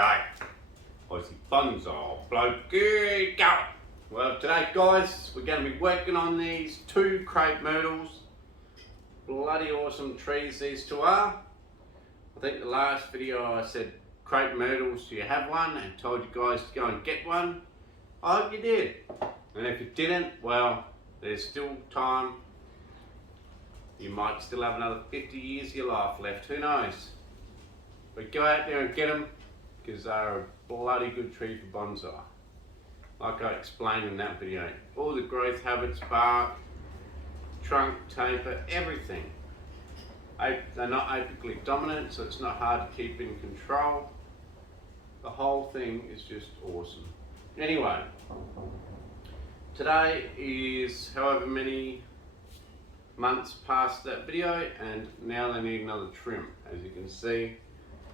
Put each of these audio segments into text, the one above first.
G'day, Aussie Bonsai Bloke, good going. Well, today guys, we're going to be working on these two crepe myrtles. Bloody awesome trees these two are. I think the last video I said crepe myrtles, do you have one? And told you guys to go and get one. I hope you did. And if you didn't, well, there's still time. You might still have another 50 years of your life left, who knows? But go out there and get them, because they're a bloody good tree for bonsai. Like I explained in that video. All the growth habits, bark, trunk, taper, everything. They're not apically dominant, so it's not hard to keep in control. The whole thing is just awesome. Anyway, today is however many months past that video, and now they need another trim. As you can see,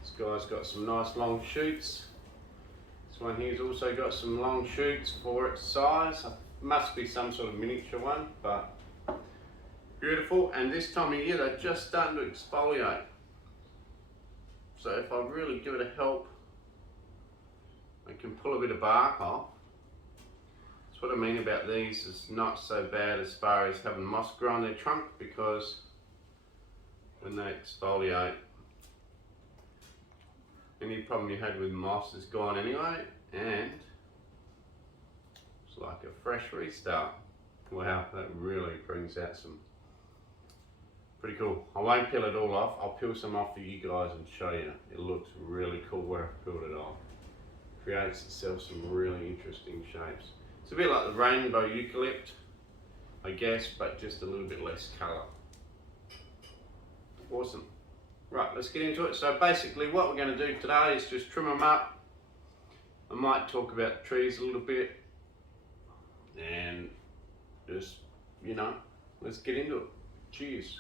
this guy's got some nice long shoots. This one here's also got some long shoots for its size. It must be some sort of miniature one, but beautiful. And this time of year they're just starting to exfoliate. So if I really give it a help, I can pull a bit of bark off. That's what I mean about these, is not so bad as far as having moss grow on their trunk, because when they exfoliate, any problem you had with moss is gone anyway, and it's like a fresh restart. Wow, that really brings out some pretty cool. I won't peel it all off. I'll peel some off for you guys and show you. It looks really cool where I've peeled it off. Creates itself some really interesting shapes. It's a bit like the rainbow eucalypt, I guess, but just a little bit less colour. Awesome. Right, let's get into it. So basically what we're going to do today is just trim them up. I might talk about the trees a little bit, and just, you know, let's get into it. Cheers.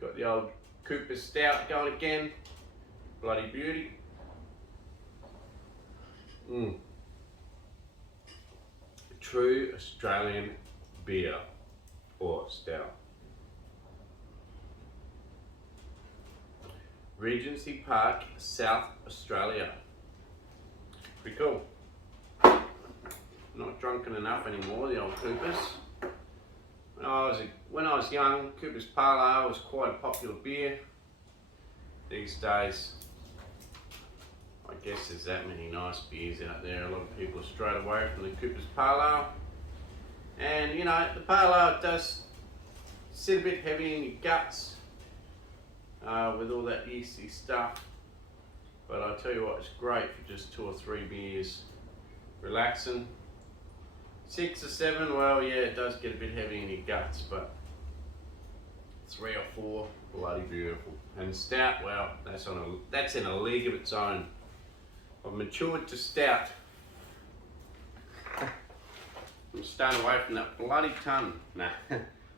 Got the old Cooper Stout going again. Bloody beauty. True Australian beer or stout. Regency Park, South Australia. Pretty cool. Not drunken enough anymore, the old Coopers. When I was young, Cooper's Pale Ale was quite a popular beer. These days, I guess there's that many nice beers out there. A lot of people are strayed away from the Cooper's Pale Ale. And you know, the Pale Ale does sit a bit heavy in your guts with all that yeasty stuff. But I tell you what, it's great for just 2 or 3 beers, relaxing. 6 or 7, well yeah, it does get a bit heavy in your guts, but 3 or 4, bloody beautiful. And stout, well, that's in a league of its own. I've matured to stout. I'm staying away from that bloody ton. Nah,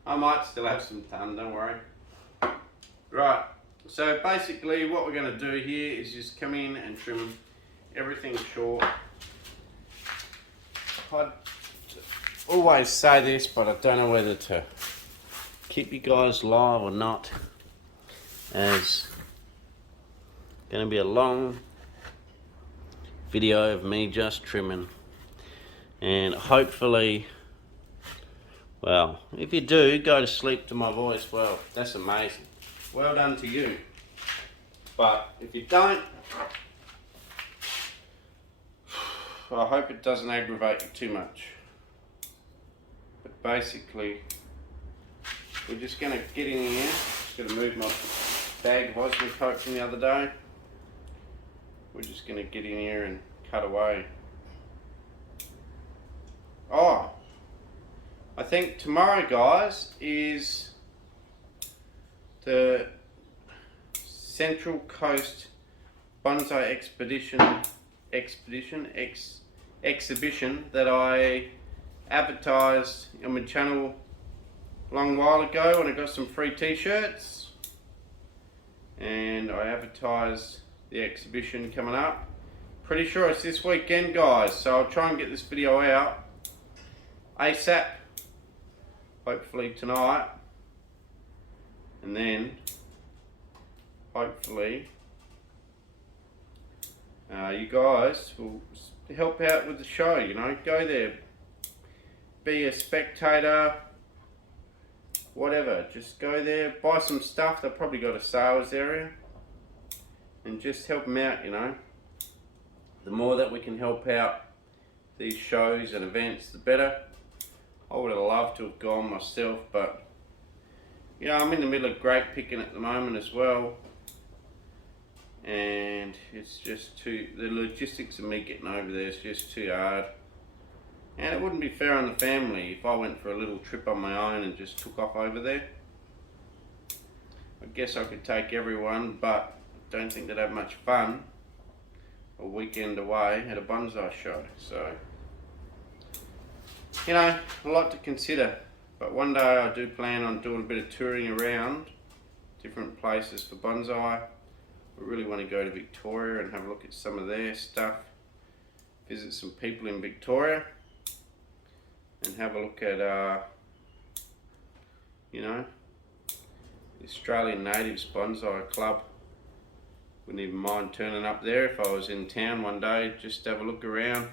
I might still have some ton, don't worry. Right, so basically what we're going to do here is just come in and trim everything short. I always say this, but I don't know whether to keep you guys live or not, as going to be a long video of me just trimming. And hopefully, well, if you do go to sleep to my voice, well, that's amazing. Well done to you. But if you don't, I hope it doesn't aggravate you too much. But basically, we're just going to get in here. Just going to move my bag of Aussie coke from the other day. We're just going to get in here and cut away. Oh, I think tomorrow, guys, is the Central Coast Bonsai exhibition that I advertised on my channel a long while ago, and I got some free t-shirts, and I advertised the exhibition coming up. Pretty sure it's this weekend, guys, so I'll try and get this video out ASAP, hopefully tonight, and then hopefully you guys will help out with the show, you know. Go there, be a spectator, whatever. Just go there, buy some stuff. They've probably got a sales area, and just help them out, you know. The more that we can help out these shows and events, the better. I would have loved to have gone myself, but you know, I'm in the middle of grape picking at the moment as well, and it's just the logistics of me getting over there is just too hard, and it wouldn't be fair on the family if I went for a little trip on my own and just took off over there. I guess I could take everyone, but I don't think they'd have much fun a weekend away at a bonsai show. So, you know, a lot to consider, but one day I do plan on doing a bit of touring around different places for bonsai. We really want to go to Victoria and have a look at some of their stuff, visit some people in Victoria, and have a look at you know, the Australian Natives Bonsai Club. Wouldn't even mind turning up there if I was in town one day, just to have a look around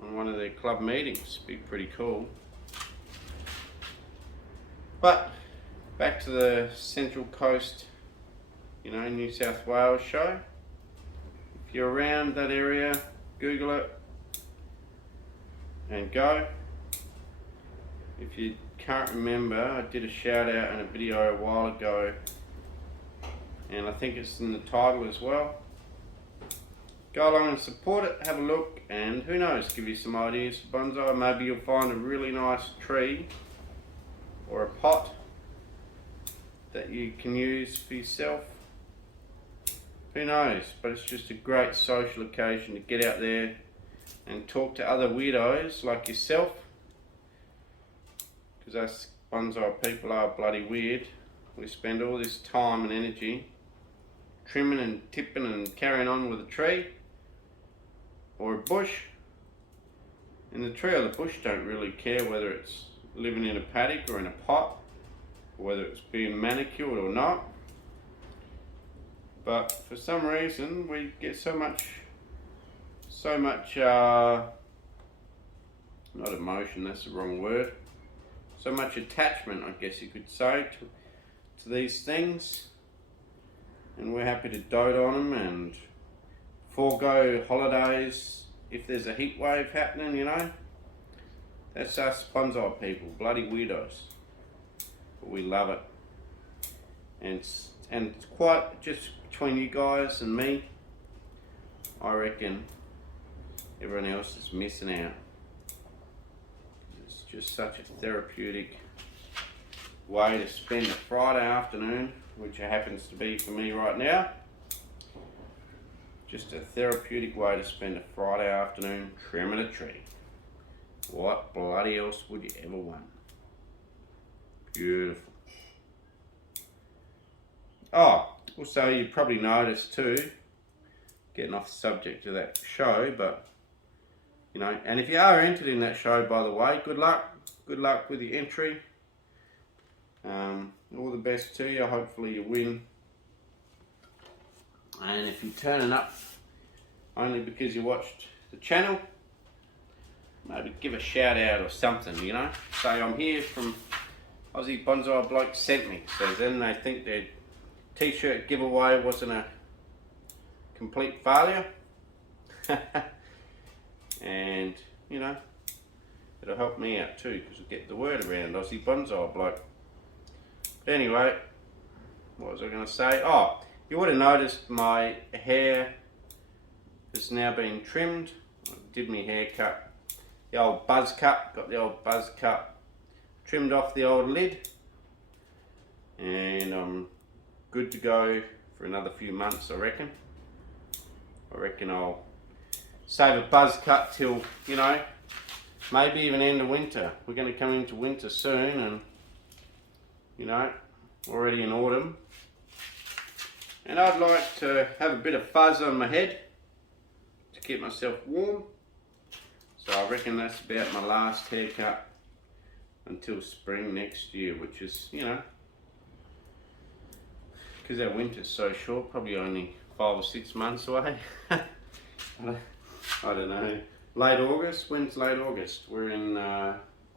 on one of their club meetings. Be pretty cool. But back to the Central Coast, you know, New South Wales show. If you're around that area, Google it and go. If you can't remember, I did a shout out in a video a while ago, and I think it's in the title as well. Go along and support it, have a look, and who knows, give you some ideas for bonsai. Maybe you'll find a really nice tree or a pot that you can use for yourself. Who knows, but it's just a great social occasion to get out there and talk to other weirdos like yourself, because us bonsai people are bloody weird. We spend all this time and energy trimming and tipping and carrying on with a tree or a bush, and the tree or the bush don't really care whether it's living in a paddock or in a pot, or whether it's being manicured or not. But for some reason we get so much not emotion, that's the wrong word, so much attachment, I guess you could say, to these things, and we're happy to dote on them and forego holidays if there's a heat wave happening, you know. That's us bonsai people, bloody weirdos, but we love it. And it's quite just between you guys and me. I reckon everyone else is missing out. It's just such a therapeutic way to spend a Friday afternoon, which it happens to be for me right now. Just a therapeutic way to spend a Friday afternoon trimming a tree. What bloody else would you ever want? Beautiful. Oh, also you probably noticed too, getting off the subject of that show, but you know, and if you are entered in that show, by the way, good luck with your entry. All the best to you, hopefully you win. And if you're turning up only because you watched the channel, maybe give a shout out or something, you know. Say I'm here from Aussie Bonsai Bloke sent me, so then they think their t-shirt giveaway wasn't a complete failure. And you know, it'll help me out too, because we'll get the word around, Aussie Bonsai Bloke. But anyway, what was I going to say? Oh, you would have noticed my hair has now been trimmed. I did my haircut, the old buzz cut, got the old buzz cut, trimmed off the old lid, and I'm good to go for another few months, I reckon. I reckon I'll save a buzz cut till, you know, maybe even end of winter. We're going to come into winter soon, and you know, already in autumn, and I'd like to have a bit of fuzz on my head to keep myself warm. So I reckon that's about my last haircut until spring next year, which is, you know, because our winter's so short, probably only 5 or 6 months away. I don't know, late August. When's late August? We're in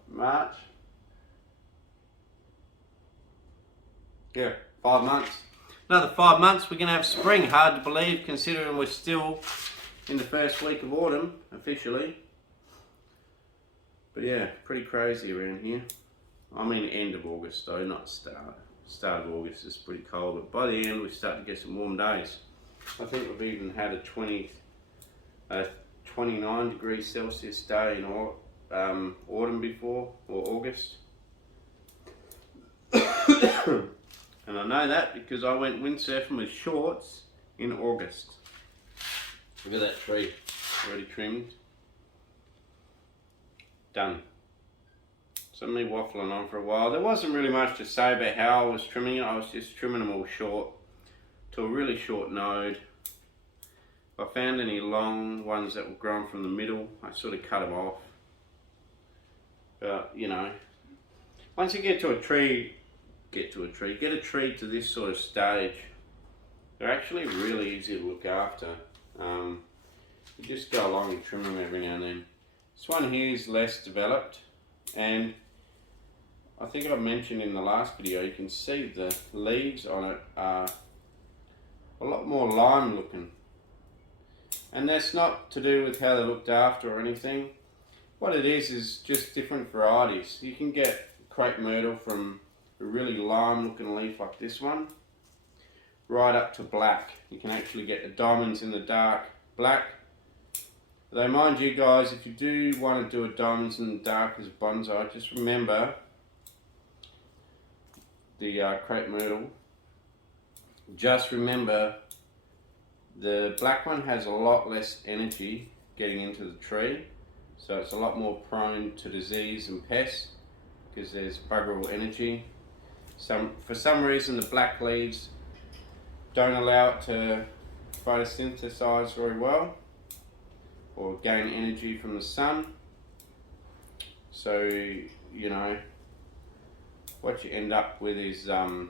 March. Yeah, 5 months. Another 5 months we're going to have spring. Hard to believe considering we're still in the first week of autumn officially. But yeah, pretty crazy around here. I mean end of August though, not start. Start of August is pretty cold, but by the end we start to get some warm days. I think we've even had a 29 degrees Celsius day in autumn before, or August. And I know that because I went windsurfing with shorts in August. Look at that tree, already trimmed. Done. So me waffling on for a while. There wasn't really much to say about how I was trimming it. I was just trimming them all short to a really short node. If I found any long ones that were growing from the middle, I sort of cut them off. But you know, once you get a tree to this sort of stage, they're actually really easy to look after. You just go along and trim them every now and then. This one here is less developed, and I think I mentioned in the last video, you can see the leaves on it are a lot more lime looking. And that's not to do with how they're looked after or anything. What it is just different varieties. You can get Crepe Myrtle from a really lime looking leaf like this one, right up to black. You can actually get the diamonds in the dark black. Though mind you guys, if you do want to do a diamonds in the dark as a bonsai, just remember the Crepe Myrtle. Just remember the black one has a lot less energy getting into the tree, so it's a lot more prone to disease and pests because there's bugger all energy. For some reason the black leaves don't allow it to photosynthesize very well or gain energy from the sun. So, you know, what you end up with is, so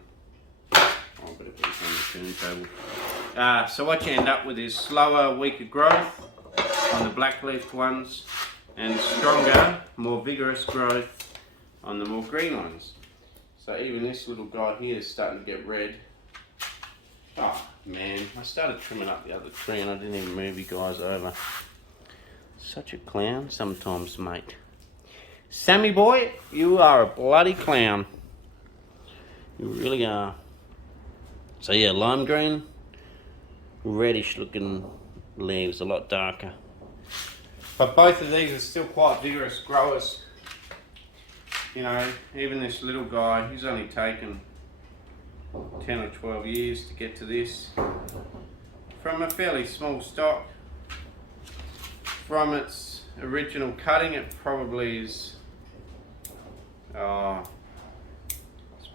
what you end up with is slower, weaker growth on the black leafed ones and stronger, more vigorous growth on the more green ones. So even this little guy here is starting to get red. Oh man, I started trimming up the other tree and I didn't even move you guys over. Such a clown sometimes, mate. Sammy boy, you are a bloody clown. You really are. So yeah, lime green, reddish looking leaves, a lot darker. But both of these are still quite vigorous growers. You know, even this little guy, he's only taken 10 or 12 years to get to this. From a fairly small stock. From its original cutting, it probably is, it's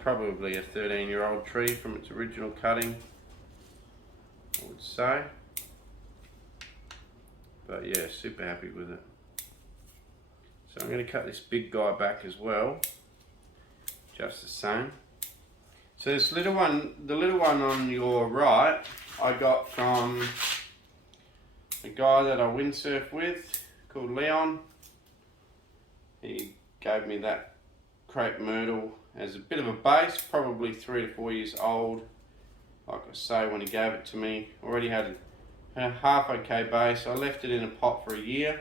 probably a 13-year-old tree from its original cutting, I would say. But yeah, super happy with it. So I'm going to cut this big guy back as well, just the same. So this little one, the little one on your right, I got from a guy that I windsurf with called Leon. He gave me that Crepe Myrtle as a bit of a base, probably 3 to 4 years old. Like I say, when he gave it to me, already had a half okay base. I left it in a pot for a year.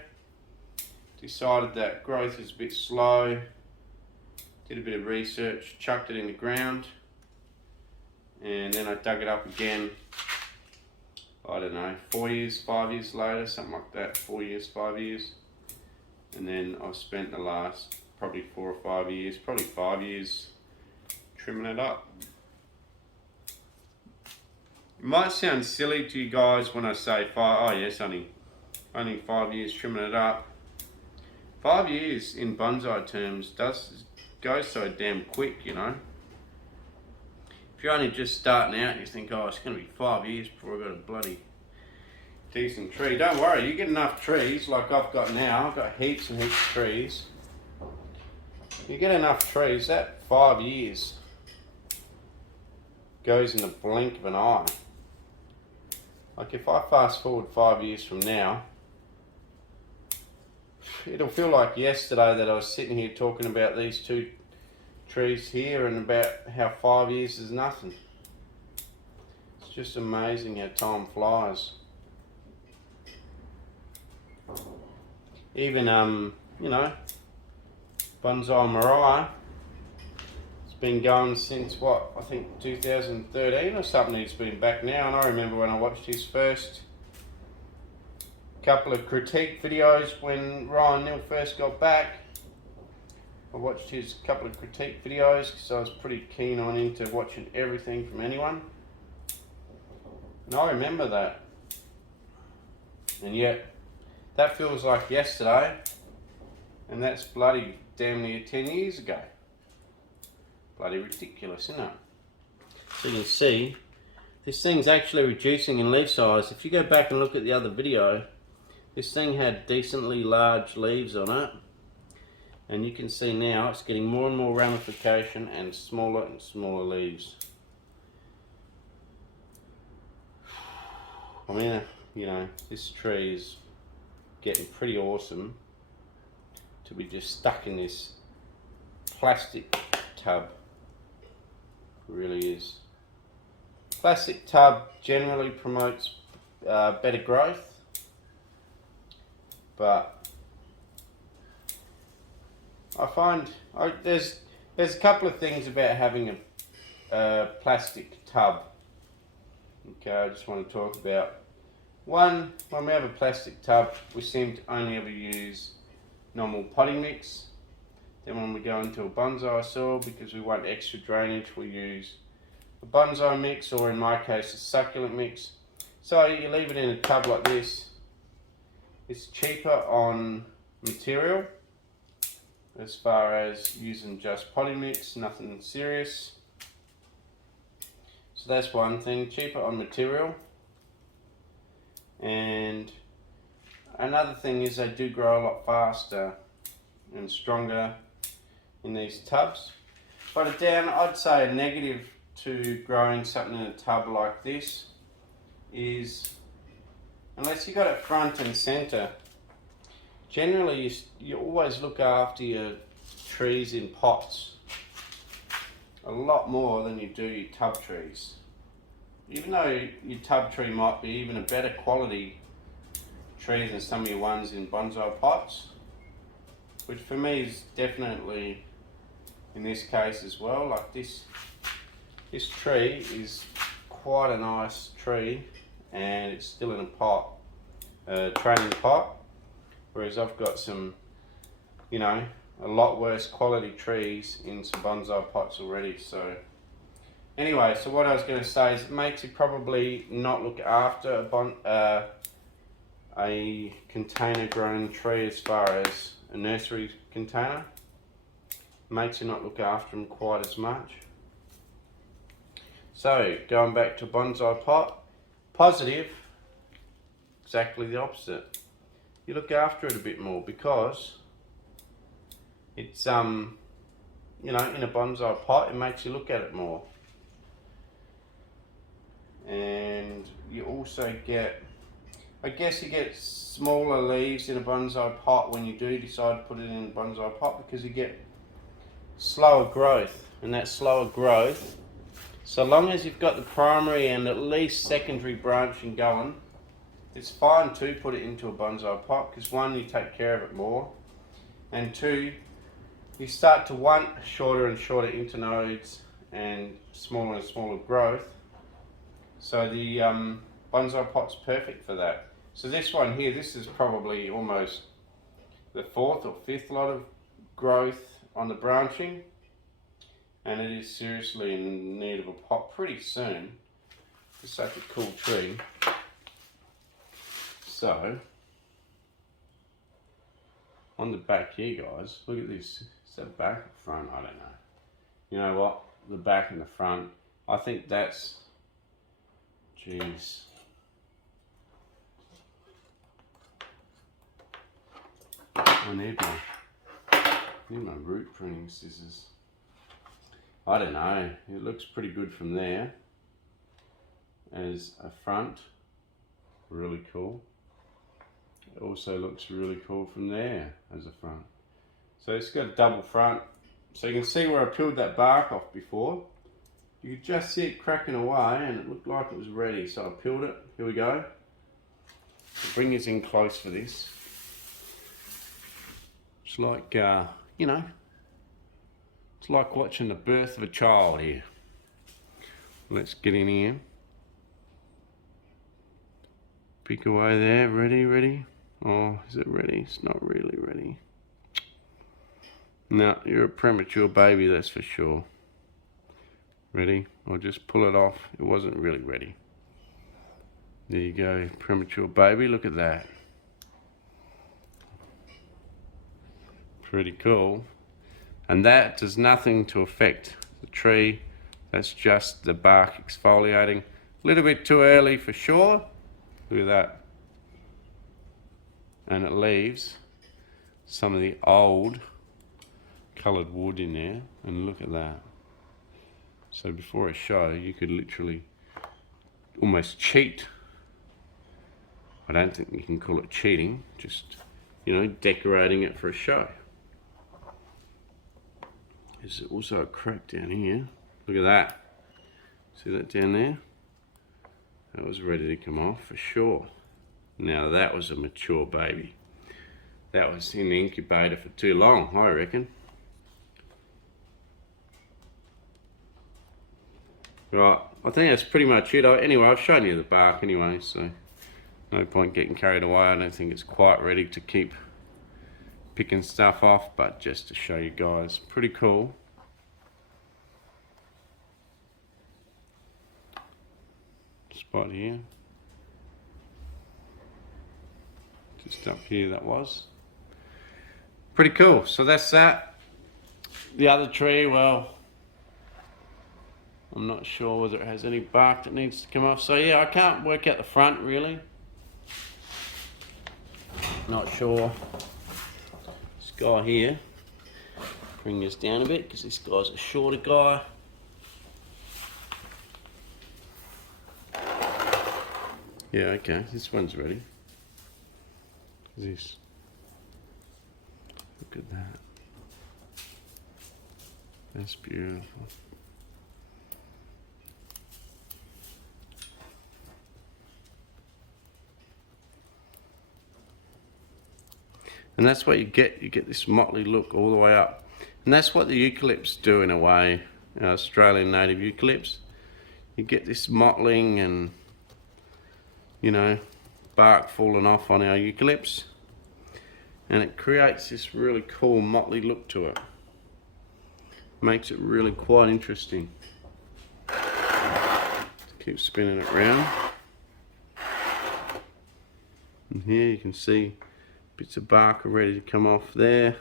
Decided that growth is a bit slow. Did a bit of research, chucked it in the ground, and then I dug it up again. I don't know, 4 years, 5 years later, something like that. 4 years, 5 years, and then I've spent the last probably 4 or 5 years, probably 5 years, trimming it up. It might sound silly to you guys when I say oh yes, only 5 years trimming it up. 5 years in bonsai terms goes so damn quick, you know. If you're only just starting out and you think, oh, it's going to be 5 years before I've got a bloody decent tree. Don't worry, you get enough trees like I've got now. I've got heaps and heaps of trees. You get enough trees, that 5 years goes in the blink of an eye. Like if I fast forward 5 years from now, it'll feel like yesterday that I was sitting here talking about these two trees here and about how 5 years is nothing. It's just amazing how time flies. Even you know, Bonsai Mariah, it's been going since what, I think 2013 or something. He's been back now, and I remember when I watched his first couple of critique videos when Ryan Neal first got back. I watched his couple of critique videos because I was pretty keen on him to watching everything from anyone, and I remember that. And yet that feels like yesterday, and that's bloody damn near 10 years ago. Bloody ridiculous, isn't it? So you can see this thing's actually reducing in leaf size. If you go back and look at the other video, this thing had decently large leaves on it, and you can see now it's getting more and more ramification and smaller leaves. I mean, you know, this tree is getting pretty awesome to be just stuck in this plastic tub. It really is. Plastic tub generally promotes better growth, but I find there's a couple of things about having a plastic tub. Okay, I just want to talk about. One, when we have a plastic tub, we seem to only ever use normal potting mix. Then when we go into a bonsai soil, because we want extra drainage, we use a bonsai mix, or in my case a succulent mix. So you leave it in a tub like this. It's cheaper on material as far as using just potting mix, nothing serious. So that's one thing, cheaper on material. And another thing is they do grow a lot faster and stronger in these tubs. But I'd say a negative to growing something in a tub like this is, unless you got it front and center, generally you always look after your trees in pots a lot more than you do your tub trees. Even though your tub tree might be even a better quality tree than some of your ones in bonsai pots, which for me is definitely in this case as well. Like this tree is quite a nice tree, and it's still in a pot, training pot, whereas I've got some, you know, a lot worse quality trees in some bonsai pots already. So anyway, so what I was going to say is it makes you probably not look after a container grown tree as far as a nursery container. Makes you not look after them quite as much. So going back to bonsai pot, positive, exactly the opposite. You look after it a bit more because it's you know, in a bonsai pot it makes you look at it more. And you also get, I guess you get smaller leaves in a bonsai pot when you do decide to put it in a bonsai pot, because you get slower growth. And that slower growth, so long as you've got the primary and at least secondary branching going, it's fine to put it into a bonsai pot, because one, you take care of it more, and two, you start to want shorter and shorter internodes and smaller growth. So the bonsai pot's perfect for that. So this one here, this is probably almost the fourth or fifth lot of growth on the branching, and it is seriously in need of a pot pretty soon. It's such a cool tree. So on the back here, guys, look at this. Is that back or front? I don't know. You know what? The back and the front, I think that's, jeez. I need my root pruning scissors. I don't know. It looks pretty good from there as a front. Really cool. It also looks really cool from there as a front. So it's got a double front. So you can see where I peeled that bark off before. You could just see it cracking away and it looked like it was ready. So I peeled it. Here we go. I'll bring this in close for this. It's like, you know, it's like watching the birth of a child here. Let's get in here. Pick away there. Ready, ready. Oh, is it ready? It's not really ready. No, you're a premature baby, that's for sure. Ready? I'll just pull it off. It wasn't really ready. There you go, premature baby. Look at that. Pretty cool. And that does nothing to affect the tree. That's just the bark exfoliating. A little bit too early for sure. Look at that. And it leaves some of the old coloured wood in there, and look at that. So before I show, you could literally almost cheat. I don't think you can call it cheating, just, you know, decorating it for a show. There's also a crack down here. Look at that. See that down there? That was ready to come off for sure. Now that was a mature baby. That was in the incubator for too long, I reckon. Right, I think that's pretty much it. Anyway, I've shown you the bark anyway, so no point getting carried away. I don't think it's quite ready to keep picking stuff off, but just to show you guys, pretty cool. Spot here. Just up here that was. Pretty cool, so that's that. The other tree, well, I'm not sure whether it has any bark that needs to come off. So yeah, I can't work out the front really. Not sure. This guy here, bring this down a bit because this guy's a shorter guy. Yeah, okay, this one's ready. This. Look at that. That's beautiful. And that's what you get this motley look all the way up. And that's what the eucalypts do in a way, Australian native eucalypts. You get this mottling and, you know, bark falling off on our eucalypts. And it creates this really cool motley look to it. Makes it really quite interesting. Keep spinning it around. And here you can see bits of bark are ready to come off there.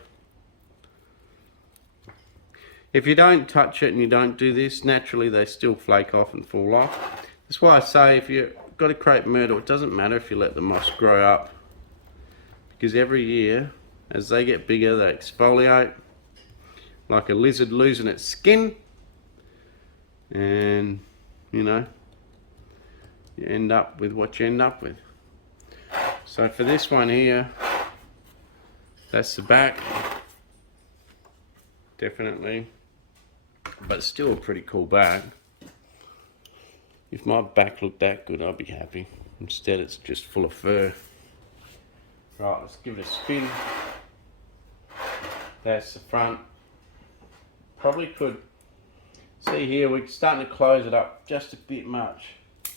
If you don't touch it and you don't do this, naturally they still flake off and fall off. That's why I say if you've got a crepe myrtle, it doesn't matter if you let the moss grow up, because every year as they get bigger they exfoliate like a lizard losing its skin, and you know, you end up with what you end up with. So for this one here, that's the back, definitely, but still a pretty cool back. If my back looked that good, I'd be happy. Instead it's just full of fur. Right, let's give it a spin. That's the front. Probably could, see here, we're starting to close it up just a bit much.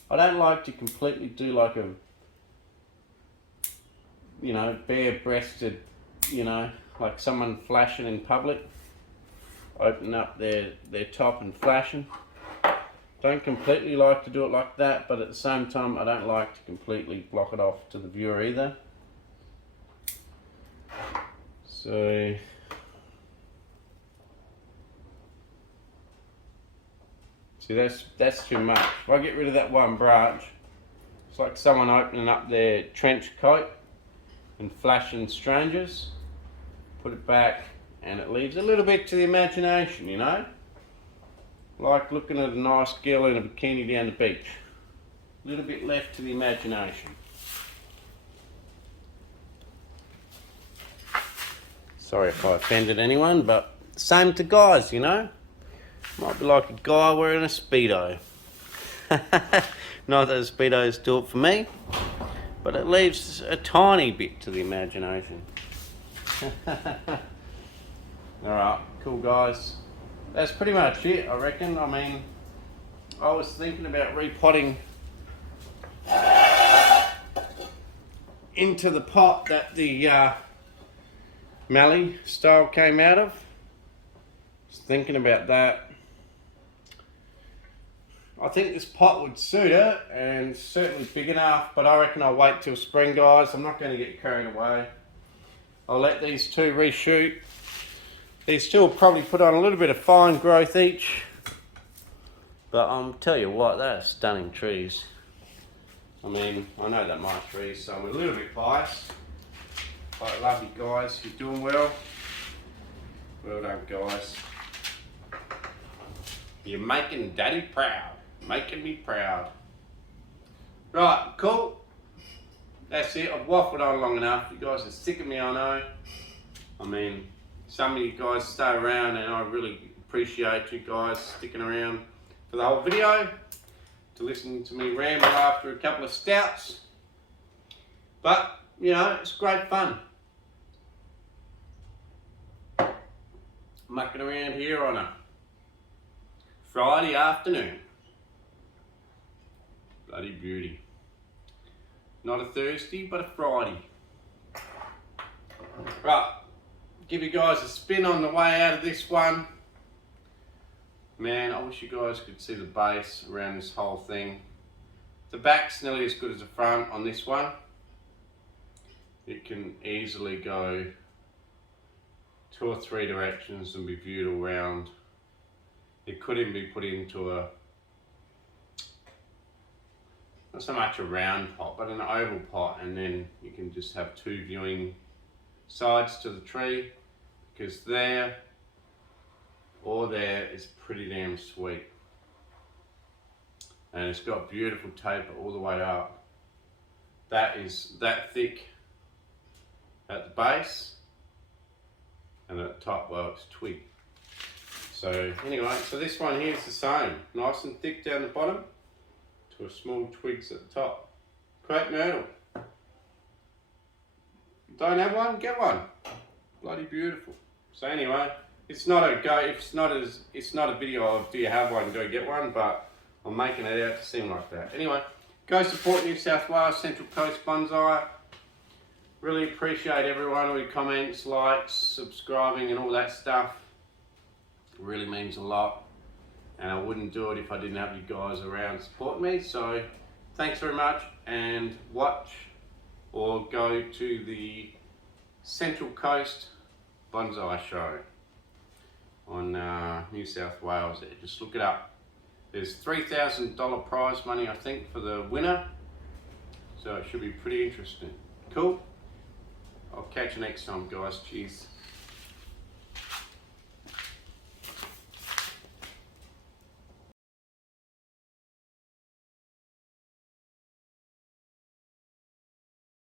I don't like to completely do like a, you know, bare-breasted, you know, like someone flashing in public. Open up their top and flashing. Don't completely like to do it like that, but at the same time I don't like to completely block it off to the viewer either. So see, that's too much. If I get rid of that one branch, it's like someone opening up their trench coat and flashing strangers. Put it back and it leaves a little bit to the imagination, you know? Like looking at a nice girl in a bikini down the beach. A little bit left to the imagination. Sorry if I offended anyone, but same to guys, you know. Might be like a guy wearing a Speedo. Not that a Speedos do it for me, but it leaves a tiny bit to the imagination. Alright, cool guys. That's pretty much it, I reckon. I mean, I was thinking about repotting into the pot that the mallee style came out of. Just thinking about that. I think this pot would suit it, and certainly big enough, but I reckon I'll wait till spring, guys. I'm not going to get carried away. I'll let these two reshoot. These two will probably put on a little bit of fine growth each, but I'll tell you what, they're stunning trees. I mean, I know they're my trees, so I'm a little bit biased. But I love you guys, you're doing well. Well done, guys. You're making Daddy proud. Making me proud. Right, cool. That's it. I've waffled on long enough. You guys are sick of me, I know. I mean, some of you guys stay around, and I really appreciate you guys sticking around for the whole video, to listen to me ramble after a couple of stouts. But, you know, it's great fun. Mucking around here on a Friday afternoon. Bloody beauty. Not a Thursday, but a Friday. Right, give you guys a spin on the way out of this one. Man, I wish you guys could see the base around this whole thing. The back's nearly as good as the front on this one. It can easily go 2 or 3 directions and be viewed all round. It could even be put into a, not so much a round pot, but an oval pot, and then you can just have 2 viewing sides to the tree, because there or there is pretty damn sweet. And it's got beautiful taper all the way up. That is that thick at the base, and at the top, well, it's twig. So anyway, so this one here is the same. Nice and thick down the bottom to a small twigs at the top. Crepe Myrtle. Don't have one? Get one. Bloody beautiful. So anyway, it's not a go. It's not a video of do you have one, go get one, but I'm making it out to seem like that. Anyway, go support New South Wales Central Coast Bonsai. Really appreciate everyone who comments, likes, subscribing and all that stuff. It really means a lot, and I wouldn't do it if I didn't have you guys around supporting me. So thanks very much, and watch or go to the Central Coast Bonsai Show on New South Wales there. Just look it up. There's $3,000 prize money, I think, for the winner, so it should be pretty interesting. Cool. I'll catch you next time, guys. Cheers.